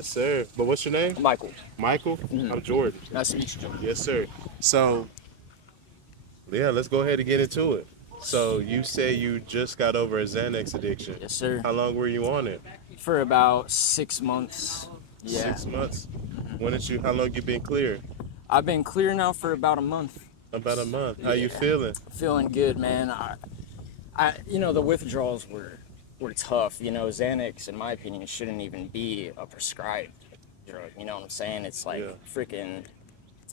Yes, sir. But what's your name? Michael. Michael? Hmm. I'm Jordan. Nice to meet you, Joe. Yes, sir. So, yeah, let's go ahead and get into it. So, you say you just got over a Xanax addiction. Yes, sir. How long were you on it? For about 6 months. Yeah. 6 months? How long you been clear? I've been clear now for about a month. About a month. How you Yeah. feeling? Feeling good, man. The withdrawals were tough. Xanax, in my opinion, shouldn't even be a prescribed drug. You know what I'm saying? It's like Yeah. freaking,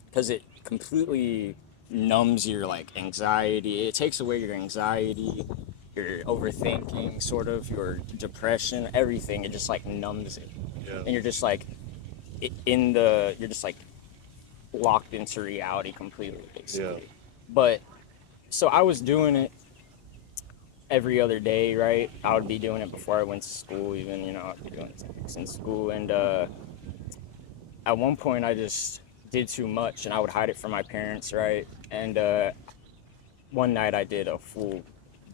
because it completely numbs your like anxiety. It takes away your anxiety, your overthinking, sort of your depression, everything. It just like numbs it, Yeah. and you're just like you're just like locked into reality completely, Yeah. basically. But so I was doing it every other day, right? I would be doing it before I went to school, even, I'd be doing it in school. And at one point, I just did too much and I would hide it from my parents, right? And one night I did a full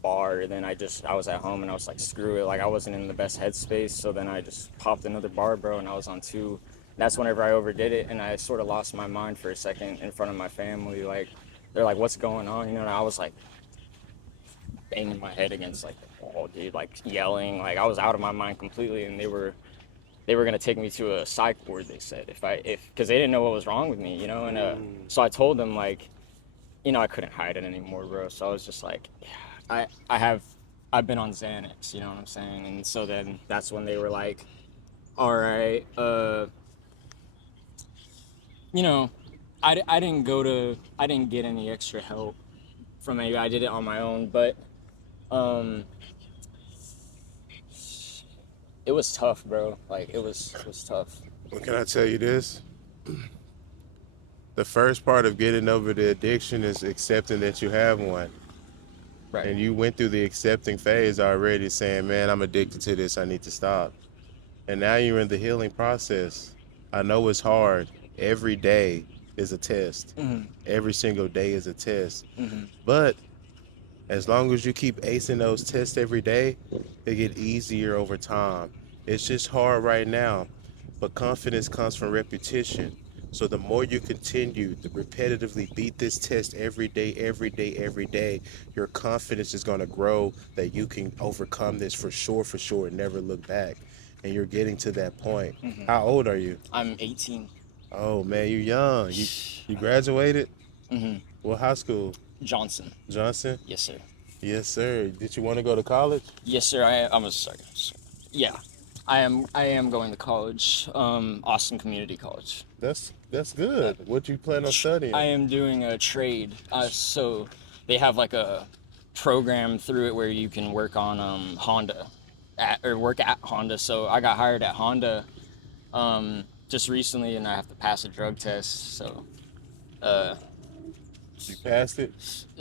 bar. Then I was at home and I was like, screw it. Like, I wasn't in the best headspace. So then I just popped another bar, bro, and I was on two. That's whenever I overdid it and I sort of lost my mind for a second in front of my family. Like, they're like, what's going on? And I was like, banging my head against like the wall, dude, like yelling, like I was out of my mind completely, and they were gonna take me to a psych ward. They said if because they didn't know what was wrong with me, and so I told them like, I couldn't hide it anymore, bro. So I was just like, yeah, I've been on Xanax, you know what I'm saying, and so then that's when they were like, all right, you know, I didn't get any extra help from anybody. I did it on my own, but um it was tough, bro. Like it was tough. Well, can I tell you this? The first part of getting over the addiction is accepting that you have one. Right. And you went through the accepting phase already, saying, man, I'm addicted to this. I need to stop. And now you're in the healing process. I know it's hard. Every day is a test. Mhm. Every single day is a test. Mhm. But as long as you keep acing those tests every day, they get easier over time. It's just hard right now, but confidence comes from repetition. So the more you continue to repetitively beat this test every day, every day, every day, your confidence is going to grow that you can overcome this for sure, and never look back. And you're getting to that point. Mhm. How old are you? I'm 18. Oh man, you young. You graduated? Mhm. What high school? Johnson. Johnson? Yes, sir. Yes, sir. Did you want to go to college? Yes, sir. I'm a sorry. Yeah, I am going to college. Austin Community College. That's Uh, good. What you plan on studying? I am doing a trade. So they have like a program through it where you can work on Honda, or work at Honda. So I got hired at Honda just recently, and I have to pass a drug test. So uh, You passed it?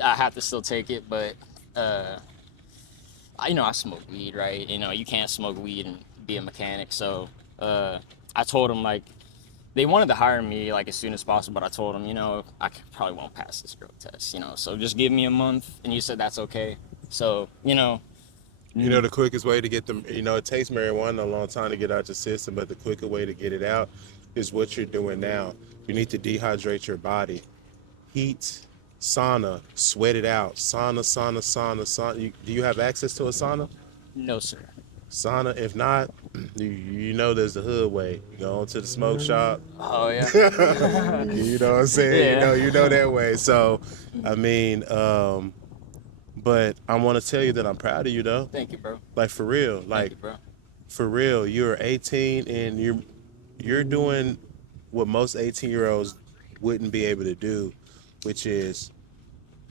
I have to still take it, but uh, I smoke weed, right? You can't smoke weed and be a mechanic. So I told them like they wanted to hire me like as soon as possible, but I told them, probably won't pass this drug test, so just give me a month. And you said that's okay. So You know the quickest way to get them, it takes marijuana a long time to get out your system, but the quicker way to get it out is what you're doing now. You need to dehydrate your body. Heat, sauna, sweat it out. Sauna. Do you have access to a sauna? no, sir. Sauna, if not, you know there's the hood way. You go to the smoke shop. Oh yeah. You know what I'm saying? You know, Yeah. you know that way. So, I mean, but I want to tell you that I'm proud of you though. Thank you, bro. Like for real. Thank Like you, bro. for real. You're 18 and you're doing what most 18-year-olds wouldn't be able to do, which is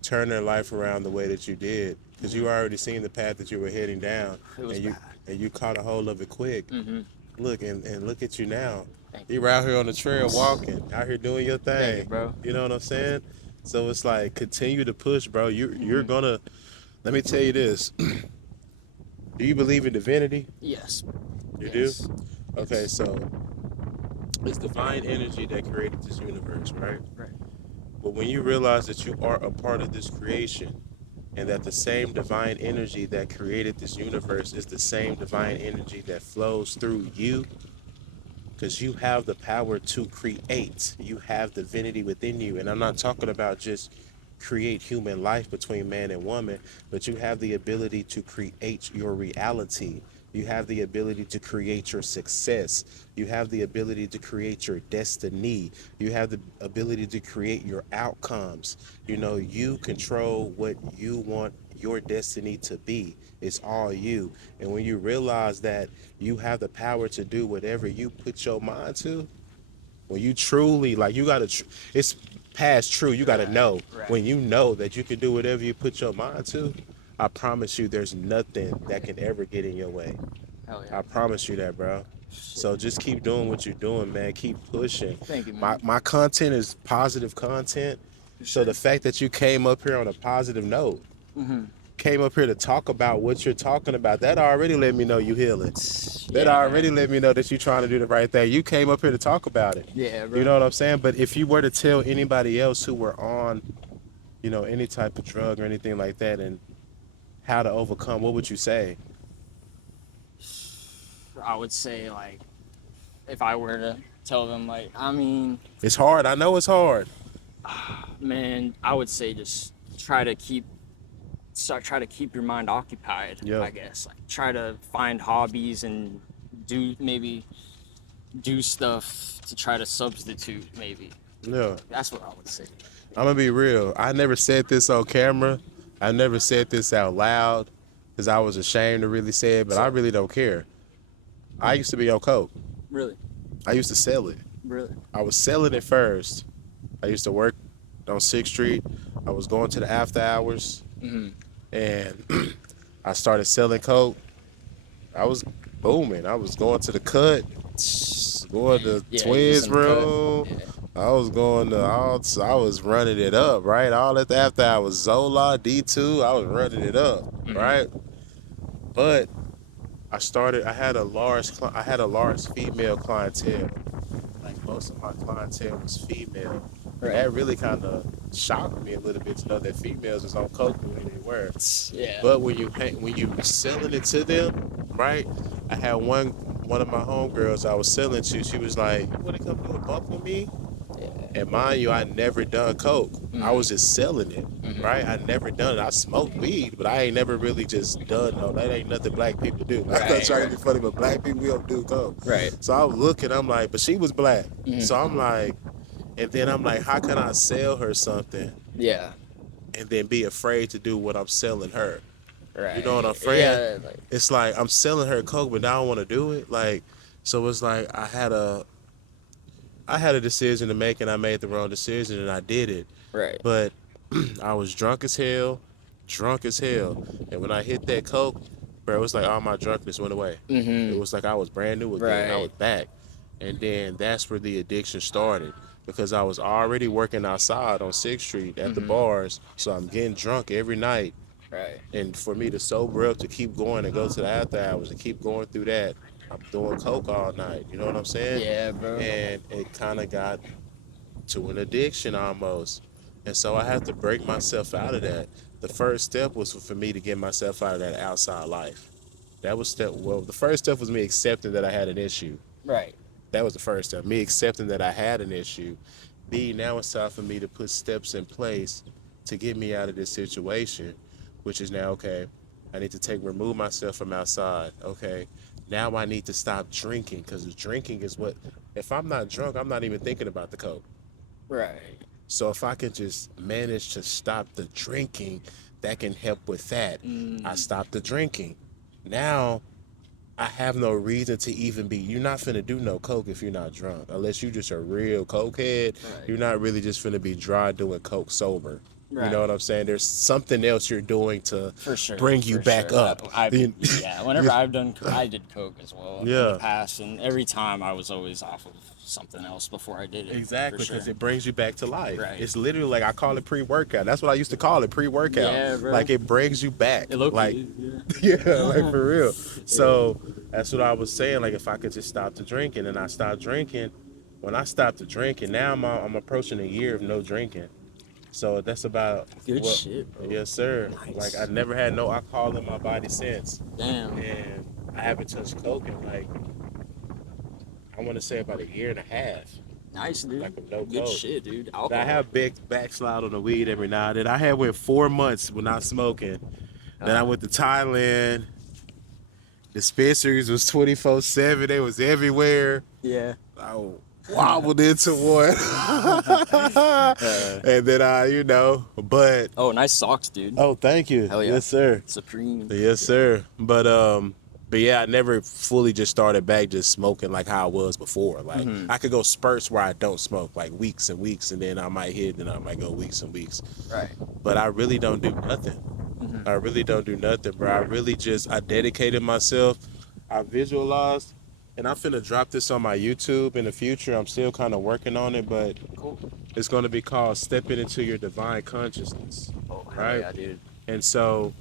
turn their life around the way that you did. Because you already seen the path that you were heading down, It was and you bad. and you caught a hold of it quick. Mm-hmm. Look and look at you now. Thank you. You're out here on the trail walking, out here doing your Thank you, thing. bro. You know what I'm saying? So it's like continue to push, bro. You're Mm-hmm. gonna. Let me tell you this. Do you believe in divinity? Yes. You do? Yes. Okay, Yes. so it's divine energy that created this universe, right? Right. But when you realize that you are a part of this creation and that the same divine energy that created this universe is the same divine energy that flows through you, because you have the power to create. You have divinity within you. And I'm not talking about just create human life between man and woman, but you have the ability to create your reality. You have the ability to create your success. You have the ability to create your destiny. You have the ability to create your outcomes. You know, you control what you want your destiny to be. It's all you. And when you realize that you have the power to do whatever you put your mind to, when you truly like, you gotta, it's past true. You gotta Right, know right. when you know that you can do whatever you put your mind to. I promise you, there's nothing that can ever get in your way. Hell yeah. I promise you that, bro. Shit. So just keep doing what you're doing, man. Keep pushing. Thank you, man. My content is positive content. For So sure. the fact that you came up here on a positive note, Mm-hmm. came up here to talk about what you're talking about, that already let me know you healing. That Yeah, already man. let me know that you're trying to do the right thing. You came up here to talk about it. Yeah, You bro. know what I'm saying? But if you were to tell anybody else who were on, any type of drug or anything like that and how to overcome, what would you say? I would say, like, if I were to tell them, like, I mean, It's hard. I know it's hard. man, I would say just try to keep try to keep your mind occupied. Yeah. I guess like try to find hobbies and do maybe do stuff to try to substitute. Maybe Yeah. that's what I would say. I'm gonna be real. I never said this on camera. I never said this out loud because I was ashamed to really say it, but I So really don't care. I used to be on coke. really, I used to sell it. really, I was selling it first. I used to work on 6th Street. I was going to the after hours mm-hmm. and I started selling coke. I was booming. I was going to the cut, going to Yeah, you was Twins in the cut. room. Yeah, I was going to all. I was running it up, right? All at the after hours, Zola, D2. I was running it up, mm-hmm. right? But I started. I had a large female clientele. Like most of my clientele was female, and Right. that really kind of shocked me a little bit to know that females was on coke the way they were. Yeah. But when you selling it to them, right? I had one of my homegirls I was selling to. She was like, "You want to come do a bump with me?" Yeah. And mind you, I never done coke. I Mm-hmm. was just selling it, right? I never done it. I smoked weed, but I ain't never really just done no. That ain't nothing black people do. I'm not Right. trying to Right. be funny, but black people we don't do coke. Right. So I was looking. I'm like, but she was black. So Mm-hmm. I'm like, and then I'm like, how can I sell her something Yeah. and then be afraid to do what I'm selling her? You know what I'm Right. saying? Yeah. Like. It's like I'm selling her coke, but now I don't want to do it. Like, so it's like I had a decision to make, and I made the wrong decision, and I did it. Right. But I was drunk as hell, and when I hit that coke, bro, it was like all my drunkenness went away. It Mm-hmm. was like I was brand new again. I was Right. back, and then that's where the addiction started because I was already working outside on 6th Street at the Mm-hmm. bars, so I'm getting drunk every night. Right. And for me to sober up, to keep going and go to the after hours and keep going through that, I'm doing coke all night. You know what I'm saying? Yeah, bro. And it kind of got to an addiction almost. And so I had to break myself out of that. The first step was for me to get myself out of that outside life. That was the first step was me accepting that I had an issue. Right. That was the first step. Me accepting that I had an issue. B, now it's time for me to put steps in place to get me out of this situation, which is now, okay, I need to remove myself from outside. Okay. Now I need to stop drinking because drinking is what, if I'm not drunk, I'm not even thinking about the coke. Right. So if I can just manage to stop the drinking, that can help with that. I Mm. stopped the drinking. Now I have no reason to even be. You're not finna do no coke if you're not drunk, unless you just a real cokehead. Right. You're not really just finna be dry doing coke sober. You Right. know what I'm saying? There's something else you're doing to For sure. bring you For back sure. up. Yeah. Whenever I've done, I did coke as well in the Yeah. past, and every time I was always off of something else before I did it. Exactly, For sure. because it brings you back to life. Right. It's literally like I call it pre-workout. That's what I used to call it, pre-workout. Yeah, bro. Like it brings you back. It looked Like yeah. yeah, like for real. So that's what I was saying. Like if I could just stop the drinking, and I stopped drinking. When I stopped the drinking, now I'm approaching a year of no drinking. So that's about Good what. shit, bro. Yes, sir. Nice. Like I never had no alcohol in my body since, Damn. and I haven't touched coke in like I I want to say about a year and a half, Nice, dude. like with no Good coke. shit, dude. But I Alcohol. have big backslide on the weed every now and then. I had went 4 months when not smoking. Then I Uh, went to Thailand. Dispensaries was 24/7. They was everywhere. yeah. I wobbled into one. uh, And then but oh, nice socks, dude. oh, thank you. Hell yeah. Yes, sir. Supreme. Yes, Yeah. sir. But yeah, I never fully just started back just smoking like how I was before. Like Mm-hmm. I could go spurts where I don't smoke, like weeks and weeks, and then I might hit, and I might go weeks and weeks. Right. But I really don't do nothing. Mm-hmm. I really don't do nothing, bro. I really just I dedicated myself. I visualized, and I'm finna drop this on my YouTube in the future. I'm still kind of working on it, but Cool. it's gonna be called stepping into your divine consciousness, Oh, hell right? yeah, dude. And so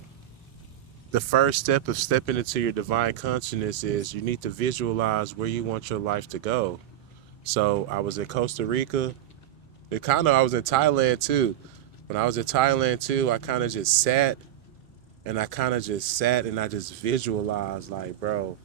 the first step of stepping into your divine consciousness is you need to visualize where you want your life to go. So I was in Costa Rica. I was in Thailand too. When I was in Thailand too, I kind of just sat and I just visualized like, bro,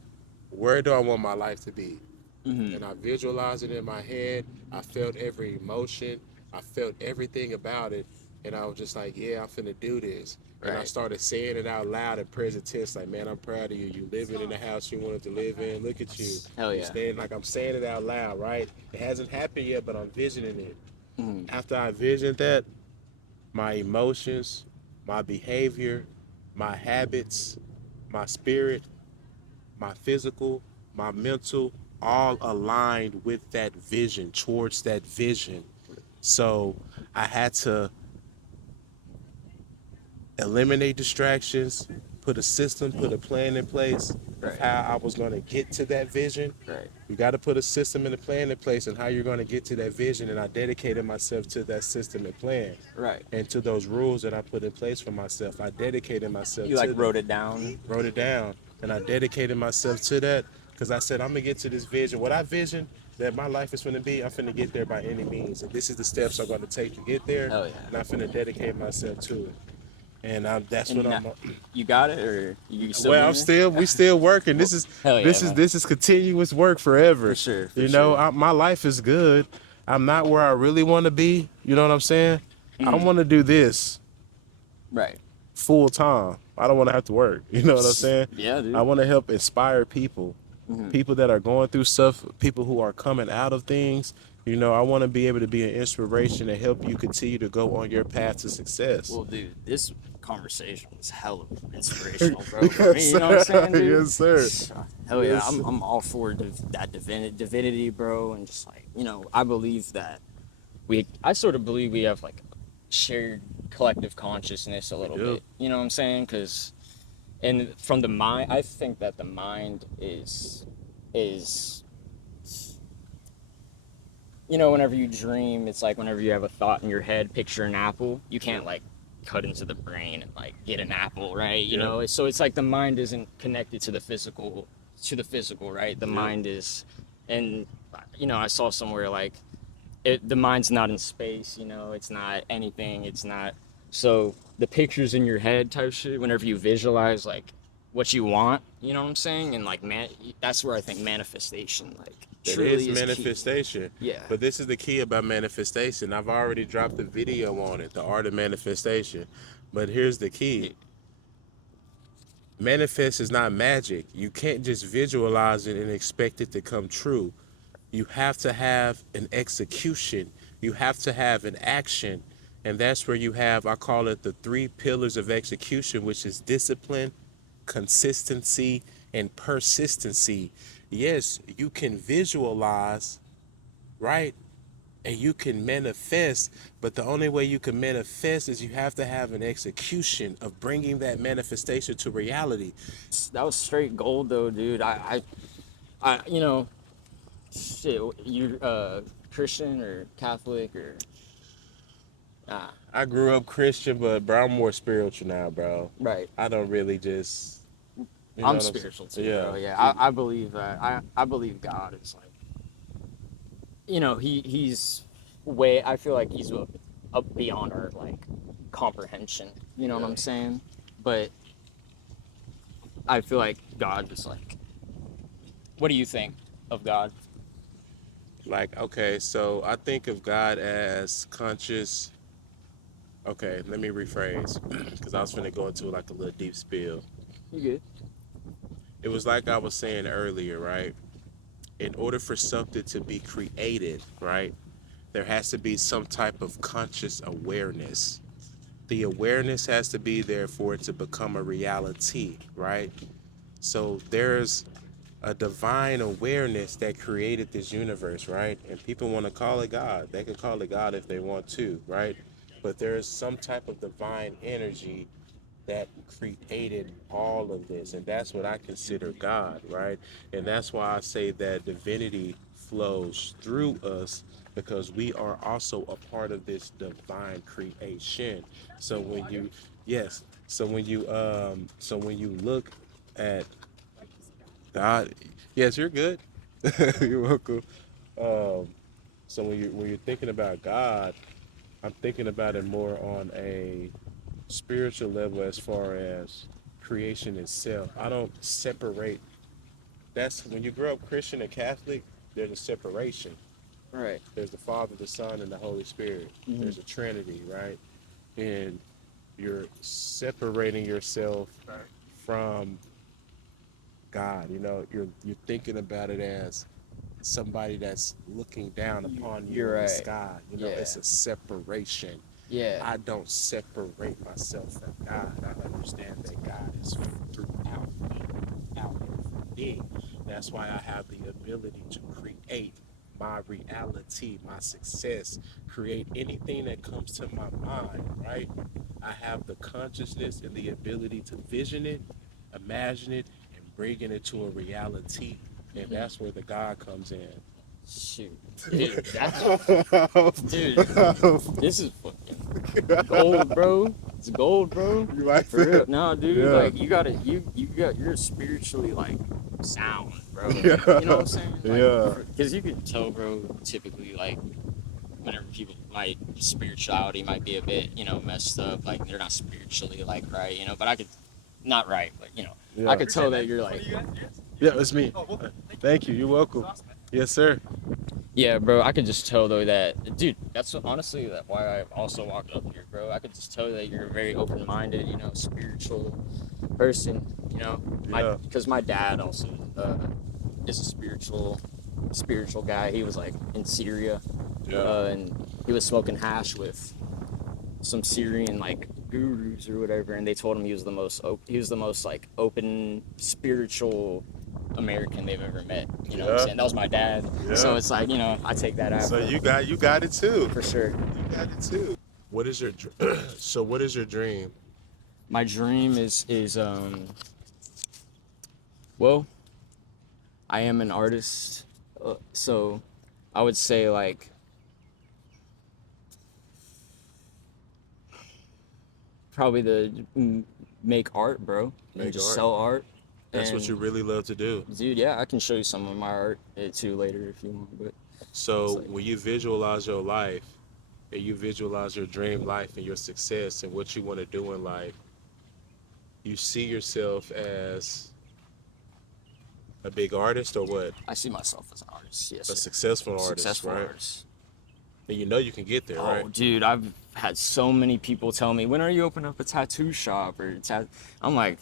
where do I want my life to be? Mm-hmm. And I visualized it in my head. I felt every emotion. I felt everything about it. And I was just like, yeah, I'm finna do this. And I Right. started saying it out loud in present tense, like, man, I'm proud of you. You living in the house you wanted to live in. Look at you. Hell You yeah. staying like I'm saying it out loud, right? It hasn't happened yet, but I'm visioning it. Mm-hmm. After I visioned that, my emotions, my behavior, my habits, my spirit, my physical, my mental, all aligned with that vision, towards that vision. So I had to eliminate distractions, put a system, put a plan in place of Right. how I was going to get to that vision. Right. You got to put a system and a plan in place and how you're going to get to that vision. And I dedicated myself to that system and plan Right. and to those rules that I put in place for myself. I dedicated myself You like to them, wrote it down. wrote it down, and I dedicated myself to that because I said, I'm going to get to this vision. What I vision that my life is going to be, I'm going to get there by any means. And this is the steps I'm going to take to get there. Hell And yeah. I'm going to dedicate myself to it. And that's what And I'm. you got it, or you still Well, doing it? we still working. Well, hell yeah, man. This is continuous work For forever. sure. For You know, sure. my life is good. I'm not where I really want to be. You know what I'm saying? I Mm. want to do this Right. full time. I don't want to have to work. You know what I'm saying? Yeah, I dude. want to help inspire people, Mm-hmm. people that are going through stuff, people who are coming out of things. You know, I want to be able to be an inspiration and help you continue to go on your path to success. Well, dude, this conversation was hella inspirational, bro, for Yes, me. You know what I'm sir. saying, dude? Yes, sir. Hell yeah, Yes. I'm all for that divinity, bro, and just like I believe that I sort of believe we have like shared collective consciousness a little do. bit. You know what I'm saying? Because and from the mind, I think that the mind is whenever you dream, it's like whenever you have a thought in your head, picture an apple, you can't like cut into the brain and like get an apple, right? So it's like the mind isn't connected to the physical, right? The mind is, and I saw somewhere like the mind's not in space, it's not anything, it's not. So the pictures in your head type shit, whenever you visualize like what you want, you know what I'm saying? And like that's where I think manifestation like It is truly is key. manifestation. Yeah. But this is the key about manifestation. I've already dropped a video on it, the art of manifestation. But here's the key. Manifest is not magic. You can't just visualize it and expect it to come true. You have to have an execution. You have to have an action. And that's where you have, I call it the 3 pillars of execution, which is discipline, consistency, and persistency. Yes, you can visualize, right? And you can manifest, but the only way you can manifest is you have to have an execution of bringing that manifestation to reality. That was straight gold though, dude. Shit, you Christian or Catholic or ah, I grew up Christian, but bro, I'm more spiritual now, bro. right. I don't really just, you know I'm what I'm spiritual too, saying? Yeah. bro. Yeah, I believe that. I believe God is like, he's way. I feel like he's up beyond our like comprehension. You know what Yeah. I'm saying? But I feel like God is like. What do you think of God? Like, okay, so I think of God as conscious. Okay, let me rephrase because I was finna go into like a little deep spill. You good? It was like I was saying earlier, right? In order for something to be created, right, there has to be some type of conscious awareness. The awareness has to be there for it to become a reality, right? So there's a divine awareness that created this universe, right? And people want to call it God. They can call it God if they want to, right? But there's some type of divine energy that created all of this. And that's what I consider God, right? And that's why I say that divinity flows through us because we are also a part of this divine creation. So when you yes, so when you look at God, yes, you're good. You're welcome. Um, so when you're thinking about God, I'm thinking about it more on a spiritual level as far as creation itself. I don't separate. That's when you grow up Christian and Catholic, there's a separation. Right. There's the Father, the Son, and the Holy Spirit. Mm-hmm. There's a Trinity, right? And you're separating yourself from God. You're thinking about it as somebody that's looking down upon you You're in the right. sky. Yeah. It's a separation. Yeah. I don't separate myself from God. I understand that God is throughout me, out everything. That's why I have the ability to create my reality, my success, create anything that comes to my mind, right? I have the consciousness and the ability to vision it, imagine it, and bring it into a reality. And Mm-hmm. that's where the God comes in. Shoot, dude, that's dude. This is fucking gold, bro. It's gold, bro. You like For real. that? No, dude. Yeah. Like you're spiritually like sound, bro. You know what I'm Yeah. saying? Like, Yeah. because you can tell, bro. Typically, like whenever people like spirituality might be a bit, messed up. Like they're not spiritually like right, But I could, not right, but I Yeah. could tell that you're like, Yeah, it's me. Thank you. You're welcome. Yes, sir. yeah, bro. I could just tell though that, dude. Honestly that why I also walked up here, bro. I could just tell that you're a very open-minded, spiritual person. My Yeah. because my dad also is a spiritual guy. He was like in Syria, Yeah. and he was smoking hash with some Syrian like gurus or whatever, and they told him he was the most like open spiritual American they've ever met. You know what I'm Yeah. saying? That was my dad. So Yeah. it's like, I take that So after you got it too. for sure. You got it too. What is your so what is your dream? My dream is well, I am an artist, so I would say like probably make art, bro, and Make just art. sell art. That's what you And really love to do. dude, yeah, I can show you some of my art too later if you want, but it's So like, when you visualize your life and you visualize your dream life and your success and what you want to do in life, you see yourself as a big artist or what? I see myself as an artist. Yes, A sir. successful artist, Successful right? artist. And you know you can get there, right? Oh, dude, I've had so many people tell me, "When are you opening up a tattoo shop?" I'm like,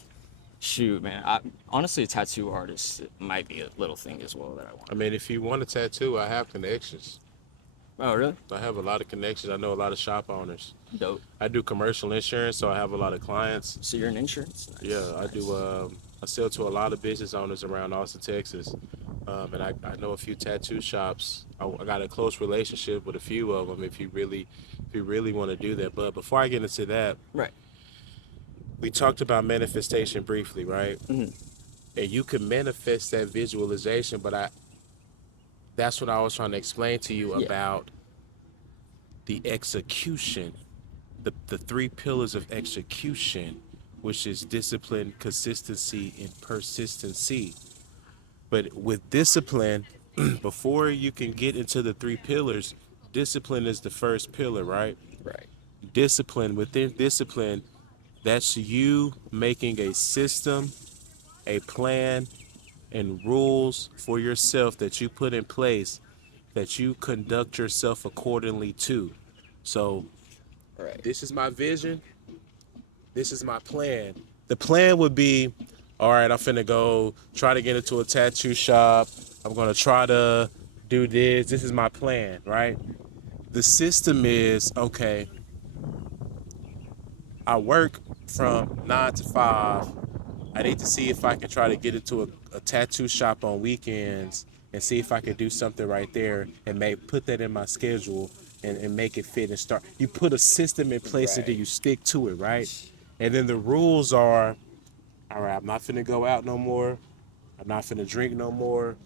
shoot, man. Honestly, a tattoo artist might be a little thing as well that I want I to mean, if you want a tattoo, I have connections. do. Oh, really? I have a lot of connections. I know a lot of shop owners. Dope. I do commercial insurance, so I have a lot of clients. So you're in insurance? Yeah, Nice, I nice. do. I sell to a lot of business owners around Austin, Texas, and I know a few tattoo shops. I got a close relationship with a few of them. If you really want to do that, but before I get into that, Right. we talked about manifestation briefly, right? Hmm. And you can manifest that visualization, but that's what I was trying to explain to you Yeah. about the execution, the three pillars of execution, which is discipline, consistency, and persistency. But with discipline, before you can get into the three pillars, discipline is the first pillar, right? Right. Discipline, within discipline, that's you making a system, a plan, and rules for yourself that you put in place that you conduct yourself accordingly to. So Right. this is my vision. This is my plan. The plan would be, all right, I'm finna go try to get into a tattoo shop. I'm gonna try to do this. This is my plan, right? The system is, okay, I work from 9 to 5. I need to see if I can try to get into a tattoo shop on weekends and see if I can do something right there and put that in my schedule and make it fit and start. You put a system in place and then Right. you stick to it, right? And then the rules are, all right, I'm not finna go out no more. I'm not finna drink no more.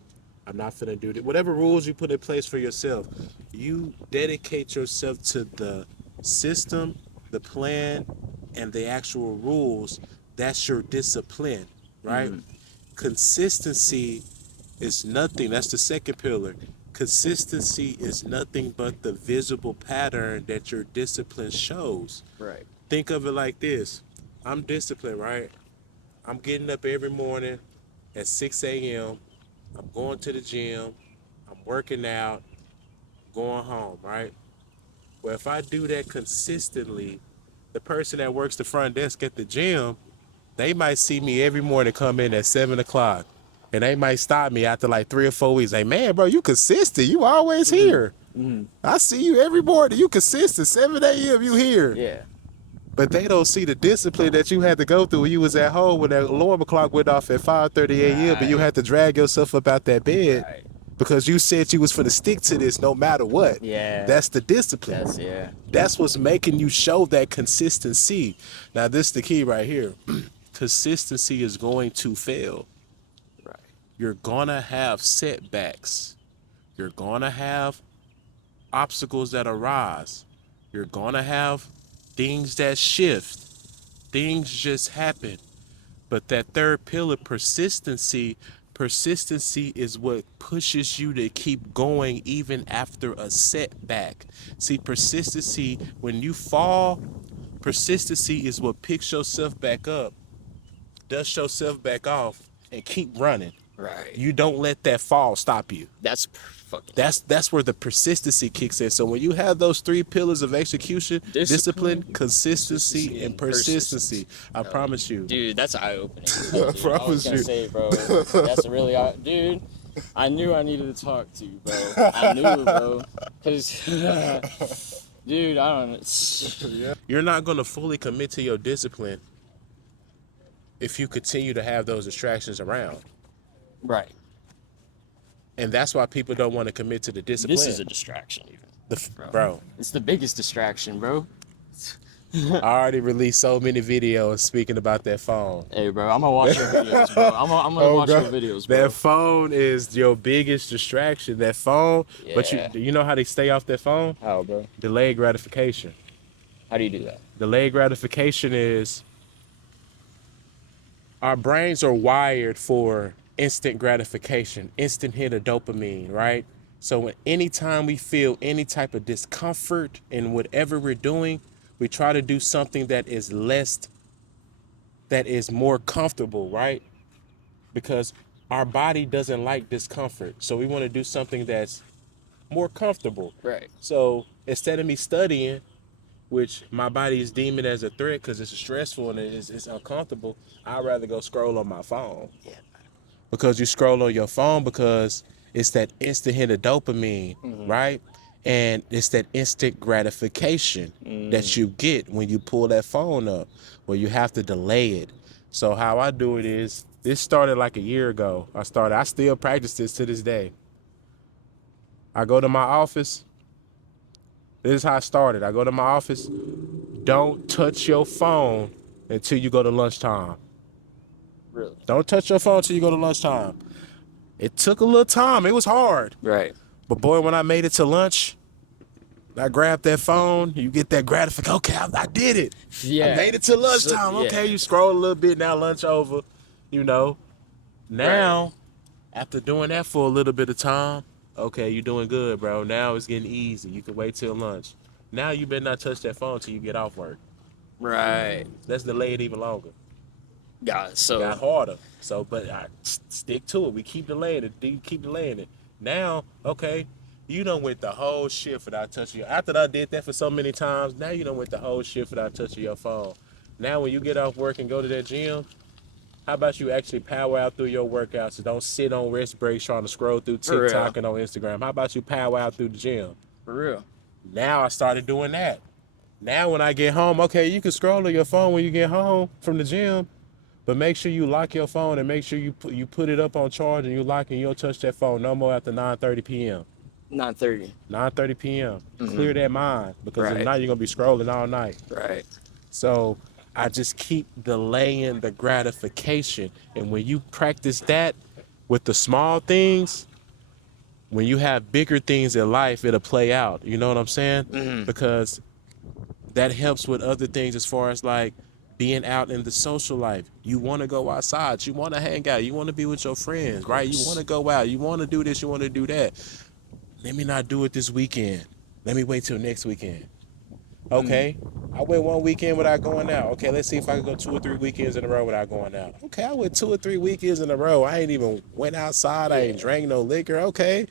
I'm not finna do that. Whatever rules you put in place for yourself, you dedicate yourself to the system, the plan, and the actual rules. That's your discipline, right? Mm-hmm. Consistency is nothing. That's the second pillar. Consistency is nothing but the visible pattern that your discipline shows. Right. Think of it like this. I'm disciplined, right? I'm getting up every morning at 6 a.m. I'm going to the gym. I'm working out, going home, right? Well, if I do that consistently, the person that works the front desk at the gym, they might see me every morning come in at 7 o'clock. And they might stop me after like 3 or 4 weeks. Like, man, bro, you consistent. You always here. Mm-hmm. Mm-hmm. I see you every morning. You consistent. 7 a.m. You here. Yeah. But they don't see the discipline that you had to go through when you was at home when that alarm clock went off at 5:30 a.m. and you Right. had to drag yourself up out that bed Right. because you said you was finna stick to this no matter what. Yeah. That's the discipline. That's yeah. That's what's making you show that consistency. Now this is the key right here. Consistency is going to fail. Right. You're gonna have setbacks. You're gonna have obstacles that arise. You're gonna have things that shift. Things just happen. But that third pillar, persistency is what pushes you to keep going even after a setback. See, persistency, when you fall, persistency is what picks yourself back up, dusts yourself back off, and keep running. Right. You don't let that fall stop you. That's fucking That's where the persistency kicks in. So when you have those three pillars of execution, discipline, consistency, and persistency, I promise you. Dude, that's eye opening. I I was promise gonna you. say, bro, that's a really dude. I knew I needed to talk to you, bro. I knew, bro, because dude, I don't know. You're not going to fully commit to your discipline if you continue to have those distractions around. Right. And that's why people don't want to commit to the discipline. This is a distraction, even. Bro, It's the biggest distraction, bro. I already released so many videos speaking about that phone. Hey, bro, I'm gonna watch your videos, bro. I'm gonna watch your videos, bro. That phone is your biggest distraction. That phone, but Yeah. you know how they stay off that phone? How, bro? Delayed gratification. How do you do that? Delayed gratification is our brains are wired for instant gratification, instant hit of dopamine, right? So when anytime we feel any type of discomfort in whatever we're doing, we try to do something that is more comfortable, right? Because our body doesn't like discomfort. So we want to do something that's more comfortable. Right. So instead of me studying, which my body is deeming as a threat because it's stressful and it's uncomfortable, I'd rather go scroll on my phone. Yeah. Because you scroll on your phone because it's that instant hit of dopamine, right? And it's that instant gratification that you get when you pull that phone up, where you have to delay it. So how I do it is, this started like a year ago. I still practice this to this day. I go to my office. This is how I started. I go to my office. Don't touch your phone until you go to lunchtime. Really? Don't touch your phone until you go to lunchtime. It took a little time. It was hard. Right. But boy, when I made it to lunch, I grabbed that phone. You get that gratification. Okay, I did it. Yeah. I made it to lunchtime. So, yeah. Okay, you scroll a little bit. Now lunch over. You know. Now, after doing that for a little bit of time, okay, you're doing good, bro. Now it's getting easy. You can wait till lunch. Now you better not touch that phone till you get off work. Right. Let's delay it even longer. Yeah. So. Got harder. So, but I stick to it. We keep delaying it. Keep delaying it. Now, okay, You done went the whole shift without touching your. After I did that for so many times, now you done went the whole shift without touching your phone. Now when you get off work and go to that gym, how about you actually power out through your workouts and don't sit on rest breaks trying to scroll through For real. TikTok and on Instagram? How about you power out through the gym? For real. Now I started doing that. Now when I get home, okay, you can scroll on your phone when you get home from the gym, but make sure you lock your phone and make sure you put it up on charge and you lock and you'll touch that phone no more after 9:30 p.m. 9:30. 9:30 p.m. Mm-hmm. Clear that mind because if Right. not, you're gonna be scrolling all night. Right. So I just keep delaying the gratification, and when you practice that with the small things, when you have bigger things in life, it'll play out. You know what I'm saying? Mm-hmm. Because that helps with other things as far as like being out in the social life. You want to go outside, you want to hang out, you want to be with your Of friends, right? You want course. to go out, you want to do this, you want to do that. Let me not do it this weekend. Let me wait till next weekend. Mm. Okay, I went one weekend without going out. Okay, let's see if I can go 2 or 3 weekends in a row without going out. Okay, I went 2 or 3 weekends in a row. I ain't even went outside. I ain't Yeah. drank no liquor. Okay,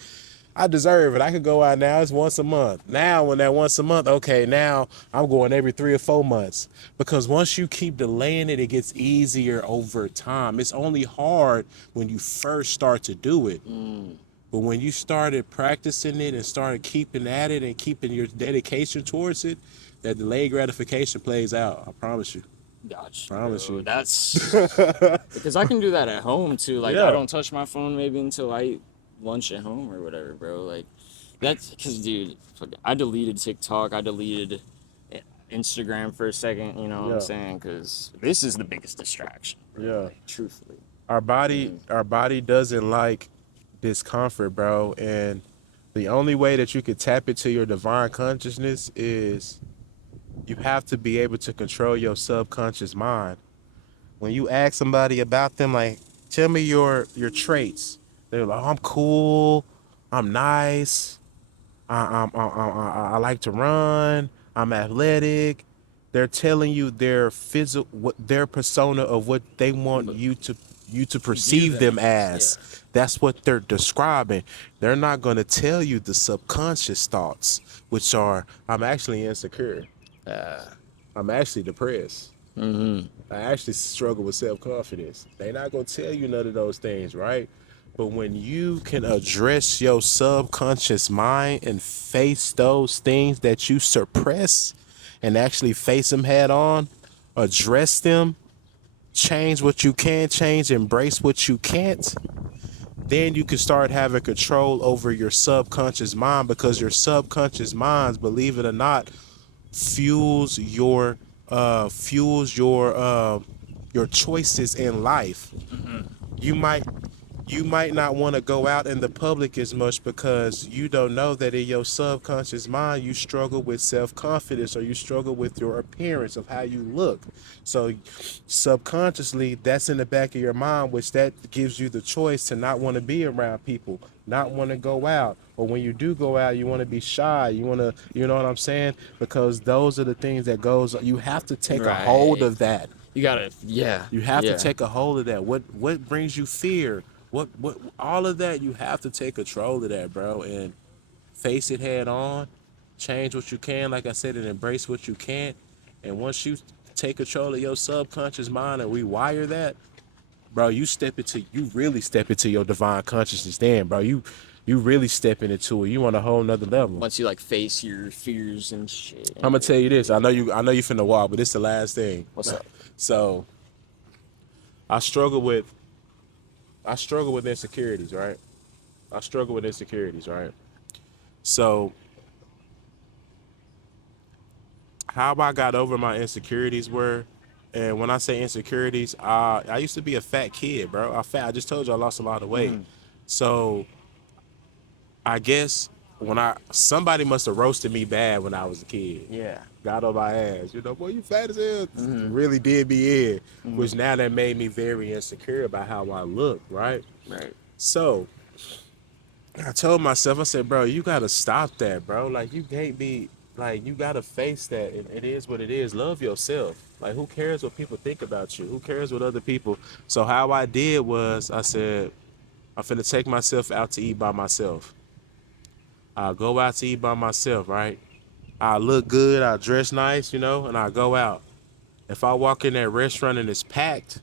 I deserve it. I could go out now. It's once a month. Now, when that once a month, okay, now I'm going every 3 or 4 months. Because once you keep delaying it, it gets easier over time. It's only hard when you first start to do it. Mm. But when you started practicing it and started keeping at it and keeping your dedication towards it, that delayed gratification plays out. I promise you. Gosh, Promise bro. you. That's because I can do that at home too. Like I Yeah. don't touch my phone maybe until I eat lunch at home or whatever, bro. Like that's because, dude, I deleted TikTok. I deleted Instagram for a second. You know what I'm Yeah. saying? Because this is the biggest distraction, bro. Yeah. Like truthfully. Our body Mm. our body doesn't like discomfort, bro. And the only way that you can tap into your divine consciousness is you have to be able to control your subconscious mind. When you ask somebody about them, like, tell me your traits, they're like, oh, I'm cool, I'm nice, I like to run, I'm athletic. They're telling you their physical, what their persona of what they want But you to view perceive them them as, yeah. as. That's what they're describing. They're not going to tell you the subconscious thoughts, which are, I'm actually insecure, Uh, I'm actually depressed, mm-hmm. I actually struggle with self-confidence. They're not gonna tell you none of those things, right? But when you can address your subconscious mind and face those things that you suppress and actually face them head on, address them, change what you can change, embrace what you can't, then you can start having control over your subconscious mind because your subconscious minds, believe it or not, fuels your choices in life. You might you might not want to go out in the public as much because you don't know that in your subconscious mind you struggle with self-confidence or you struggle with your appearance of how you look. So subconsciously that's in the back of your mind, which that gives you the choice to not want to be around people, not want to go out, or when you do go out you want to be shy, you want to, you know what I'm saying, because those are the things that goes, you have to take a hold Right. of that. You gotta. Yeah. You have to Yeah. take a hold of that. What brings you fear? What all of that, you have to take control of that, bro, and face it head on. Change what you can, like I said, and embrace what you can't. And once you take control of your subconscious mind and rewire that, bro, you really step into your divine consciousness then, bro. You really stepping into it. You on a whole nother level. Once you like face your fears and shit I'm and gonna your, tell you this. yeah. I know you finna walk, but this the last thing. What's up? So I struggle with I struggle with insecurities, right? I struggle with insecurities, right? So how I got over my insecurities were, and when I say insecurities, I used to be a fat kid, bro. I just told you I lost a lot of weight. Mm-hmm. So I guess when I somebody must have roasted me bad when I was a kid. Yeah. Got on my ass, boy, you fat as hell. Mm-hmm. Really did me in, Mm-hmm. which now that made me very insecure about how I look, right? Right. So I told myself, I said, bro, you gotta stop that, bro. Like you can't be like you gotta face that. It is what it is. Love yourself. Like who cares what people think about you? Who cares what other people? So how I did was I said, I'm finna take myself out to eat by myself. I'll go out to eat by myself, right? I look good, I dress nice, and I go out. If I walk in that restaurant and it's packed,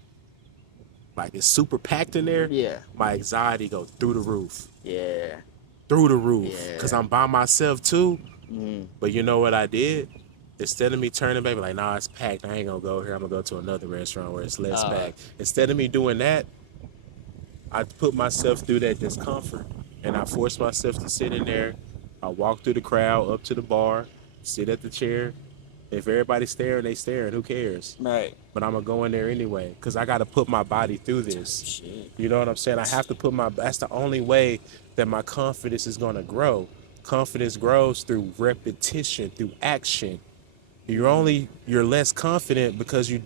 like it's super packed in there, Yeah. my anxiety goes through the roof. Yeah. Through the roof. Cause Yeah. I'm by myself too. Mm. But you know what I did? Instead of me turning back, like, nah, it's packed. I ain't gonna go here. I'm gonna go to another restaurant where it's less Uh. packed. Instead of me doing that, I put myself through that discomfort and I forced myself to sit in there. I walk through the crowd up to the bar, sit at the chair. If everybody's staring, they staring. Who cares? Right. But I'm gonna go in there anyway because I got to put my body through Type this. shit. You know what I'm saying? I have to put my. That's the only way that my confidence is gonna grow. Confidence grows through repetition, through action. You're less confident because you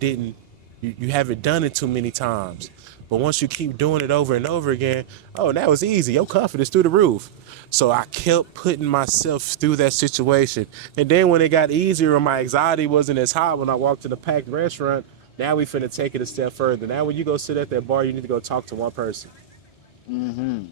haven't done it too many times. But once you keep doing it over and over again, oh, that was easy. Your confidence through the roof. So I kept putting myself through that situation. And then when it got easier and my anxiety wasn't as high when I walked to the packed restaurant, now we finna take it a step further. Now when you go sit at that bar, you need to go talk to one person. Mm-hmm.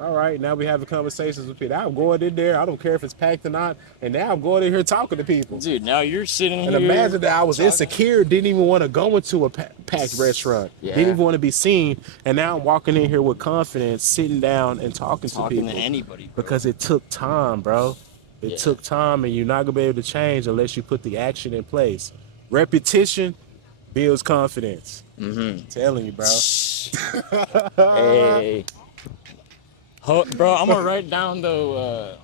All right, now we having conversations with people. I'm going in there. I don't care if it's packed or not. And now I'm going in here talking to people. Dude, now you're sitting And here. imagine that I was talking. insecure, didn't even want to go into a packed restaurant, Yeah. didn't even want to be seen. And now I'm walking in here with confidence, sitting down and talking to Talking people. to anybody, bro. Because it took time, bro. It Yeah. took time, and you're not going to be able to change unless you put the action in place. Repetition builds confidence. Mm-hmm. Telling you, bro. Hey. Bro, I'm gonna write down though.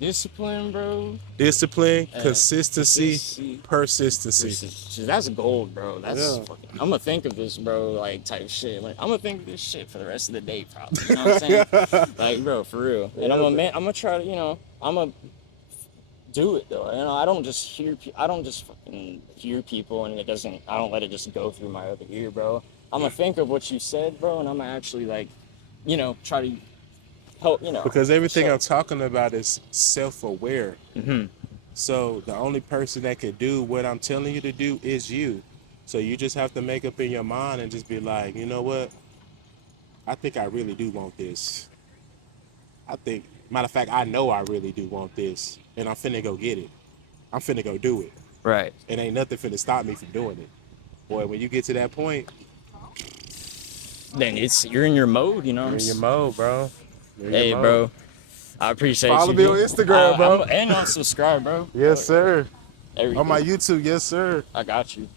Discipline, bro. Discipline, consistency, Consistency. persistency. That's gold, bro. That's Yeah. fucking. I'm gonna think of this, bro. Like type shit. Like I'm gonna think of this shit for the rest of the day, probably. You know what I'm saying? Like, bro, for real. And I'm gonna try to, I'm gonna do it though. I don't just hear. I don't just fucking hear people, and it doesn't. I don't let it just go through my other ear, bro. I'm gonna think of what you said, bro, and I'm gonna actually like, try to help. Because everything So- I'm talking about is self-aware. Mm-hmm. So the only person that could do what I'm telling you to do is you. So you just have to make up in your mind and just be like, you know what? I think I really do want this. Matter of fact, I know I really do want this. And I'm finna go get it. I'm finna go do it. Right. And ain't nothing finna stop me from doing it. Boy, when you get to that point, Then you're in your mode, you're in your mode, bro. You're in Hey, your mode. bro. I appreciate Follow you. me on dude. Instagram, bro. And on subscribe, bro. Yes, sir. Everything. On my YouTube, yes, sir. I got you.